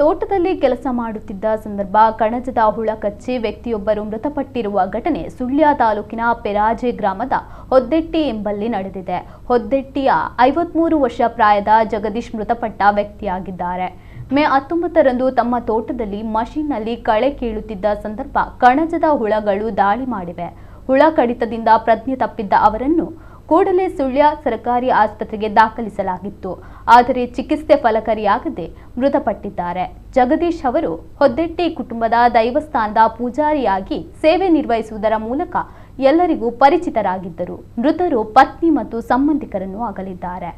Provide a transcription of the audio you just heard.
ತೋಟದಲ್ಲಿ ಕೆಲಸ ಮಾಡುತ್ತಿದ್ದ ಸಂದರ್ಭ ಕಣಜದ ಹುಳ ಕಚ್ಚಿ ವ್ಯಕ್ತಿಯೊಬ್ಬರು ಮೃತಪಟ್ಟಿರುವ ಘಟನೆ ಸುಳ್ಯ ತಾಲೂಕಿನ ಪೆರಾಜೆ ಗ್ರಾಮದ ಹೊದ್ದೆಟ್ಟಿ ಎಂಬಲ್ಲಿ ನಡೆದಿದೆ. ಹೊದ್ದೆಟ್ಟಿಯ 53 ವರ್ಷ ಪ್ರಾಯದ ಜಗದೀಶ್ ಮೃತಪಟ್ಟ ವ್ಯಕ್ತಿಯಾಗಿದ್ದಾರೆ. ಮೇ 19ರಂದು ತಮ್ಮ ತೋಟದಲ್ಲಿ ಮಷೀನ್ನಲ್ಲಿ ಕಳೆ ಕೀಳುತ್ತಿದ್ದ ಸಂದರ್ಭ ಕಣಜದ ಹುಳಗಳು ದಾಳಿ ಮಾಡಿವೆ. ಹುಳ ಕಡಿತದಿಂದ ಪ್ರಜ್ಞೆ ತಪ್ಪಿದ್ದ ಅವರನ್ನು ಕೂಡಲೇ ಸುಳ್ಯ ಸರ್ಕಾರಿ ಆಸ್ಪತ್ರೆಗೆ ದಾಖಲಿಸಲಾಗಿತ್ತು. ಆದರೆ ಚಿಕಿತ್ಸೆ ಫಲಕಾರಿಯಾಗದೆ ಮೃತಪಟ್ಟಿದ್ದಾರೆ. ಜಗದೀಶ್ ಅವರು ಹೊದ್ದೆಟ್ಟಿ ಕುಟುಂಬದ ದೈವಸ್ಥಾನದ ಪೂಜಾರಿಯಾಗಿ ಸೇವೆ ನಿರ್ವಹಿಸುವುದರ ಮೂಲಕ ಎಲ್ಲರಿಗೂ ಪರಿಚಿತರಾಗಿದ್ದರು. ಮೃತರು ಪತ್ನಿ ಮತ್ತು ಸಂಬಂಧಿಕರನ್ನು ಅಗಲಿದ್ದಾರೆ.